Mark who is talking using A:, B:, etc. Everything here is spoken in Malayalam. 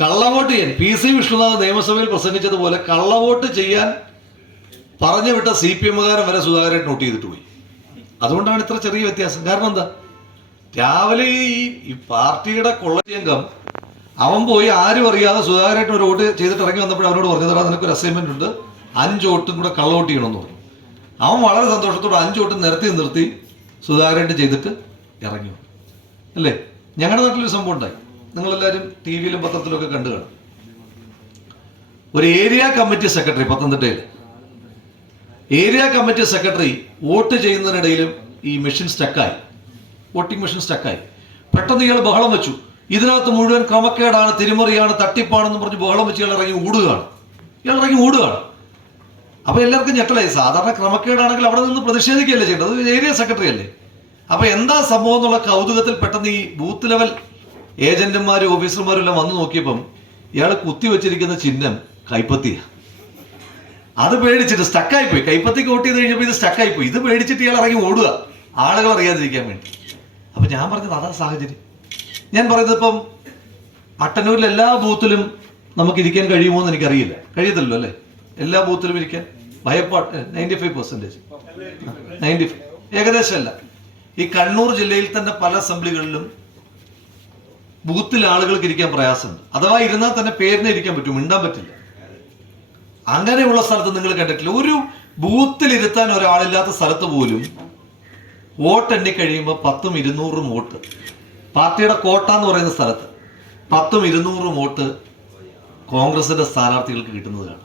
A: കള്ളവോട്ട് ചെയ്യാൻ. പി സി വിഷ്ണുനാഥ് നിയമസഭയിൽ പ്രസംഗിച്ചതുപോലെ കള്ളവോട്ട് ചെയ്യാൻ പറഞ്ഞു വിട്ട സി പി എമ്മുകാരൻ വരെ സുധാകരൻ നോട്ട് ചെയ്തിട്ട് പോയി. അതുകൊണ്ടാണ് ഇത്ര ചെറിയ വ്യത്യാസം. കാരണം എന്താ? രാവിലെ ഈ പാർട്ടിയുടെ കൊള്ളയംഗം അവൻ പോയി ആരും അറിയാതെ സുധാകരൻ ഒരു വോട്ട് ചെയ്തിട്ട് ഇറങ്ങി വന്നപ്പോൾ അവനോട് പറഞ്ഞു പറഞ്ഞതാ നിനക്കൊരു അസൈൻമെന്റ് ഉണ്ട്. അഞ്ച് വോട്ടും കൂടെ കള്ളവോട്ട് ചെയ്യണമെന്ന് പറഞ്ഞു. അവൻ വളരെ സന്തോഷത്തോടെ അഞ്ച് വോട്ടും നിരത്തി നിർത്തി സുധാകരൻ ചെയ്തിട്ട് ഇറങ്ങി. അല്ലേ? ഞങ്ങളുടെ നാട്ടിലൊരു സംഭവം ഉണ്ടായി. നിങ്ങളെല്ലാവരും ടി വിയിലും പത്രത്തിലും ഒക്കെ കണ്ടു കാണും. ഒരു ഏരിയ കമ്മിറ്റി സെക്രട്ടറി പത്തനംതിട്ടയിൽ ഏരിയ കമ്മിറ്റി സെക്രട്ടറി വോട്ട് ചെയ്യുന്നതിനിടയിലും ഈ മെഷീൻ സ്റ്റക്കായി. വോട്ടിംഗ് മെഷീൻ സ്റ്റക്കായി. പെട്ടെന്ന് ഇയാൾ ബഹളം വെച്ചു. ഇതിനകത്ത് മുഴുവൻ ക്രമക്കേടാണ് തിരിമറിയാണ് തട്ടിപ്പാണെന്ന് പറഞ്ഞ് ബഹളം വെച്ച് ഇയാൾ ഇറങ്ങി ഓടുകയാണ്. ഇയാൾ ഇറങ്ങി ഓടുകയാണ്. അപ്പൊ എല്ലാവർക്കും ഞെട്ടലായി. സാധാരണ ക്രമക്കേടാണെങ്കിൽ അവിടെ നിന്ന് പ്രതിഷേധിക്കുകയല്ലേ ചെയ്യേണ്ടത്? ഏരിയ സെക്രട്ടറി അല്ലേ? അപ്പൊ എന്താ സംഭവം എന്നുള്ള കൗതുകത്തിൽ പെട്ടെന്ന് ഈ ബൂത്ത് ലെവൽ ഏജന്റുമാരും ഓഫീസർമാരും എല്ലാം വന്നു നോക്കിയപ്പം ഇയാൾ കുത്തി വെച്ചിരിക്കുന്ന ചിഹ്നം കൈപ്പത്തിയ. അത് പേടിച്ചിട്ട് സ്റ്റക്കായി പോയി കൈപ്പത്തി ചെയ്ത് കഴിഞ്ഞപ്പോൾ ഇത് സ്റ്റക്കായി പോയി ഇത് പേടിച്ചിട്ട് ഇയാൾ ഇറങ്ങി ഓടുക. ആളുകൾ അറിയാതിരിക്കാൻ വേണ്ടി. അപ്പൊ ഞാൻ പറഞ്ഞത് അതാ സാഹചര്യം. ഞാൻ പറയുന്നത് ഇപ്പം മട്ടന്നൂരിൽ എല്ലാ ബൂത്തിലും നമുക്ക് ഇരിക്കാൻ കഴിയുമോ എന്ന് എനിക്കറിയില്ല. കഴിയത്തില്ലല്ലോ അല്ലേ? എല്ലാ ബൂത്തിലും ഇരിക്കാൻ? ഭയപ്പാട്ട് ninety five percentage ninety five ഏകദേശം അല്ല ഈ കണ്ണൂർ ജില്ലയിൽ തന്നെ പല അസംബ്ലികളിലും ബൂത്തിൽ ആളുകൾക്ക് ഇരിക്കാൻ പ്രയാസമുണ്ട്. അഥവാ ഇരുന്നാൽ തന്നെ പേരിനെ ഇരിക്കാൻ പറ്റും മിണ്ടാൻ പറ്റില്ല. അങ്ങനെയുള്ള സ്ഥലത്ത് നിങ്ങൾ കണ്ടിട്ടില്ല ഒരു ബൂത്തിൽ ഇരുത്താൻ ഒരാളില്ലാത്ത സ്ഥലത്ത് പോലും വോട്ട് എണ്ണി കഴിയുമ്പോൾ പത്തും ഇരുന്നൂറും വോട്ട്. പാർട്ടിയുടെ കോട്ട എന്ന് പറയുന്ന സ്ഥലത്ത് പത്തും ഇരുന്നൂറും വോട്ട് കോൺഗ്രസിന്റെ സ്ഥാനാർത്ഥികൾക്ക് കിട്ടുന്നതാണ്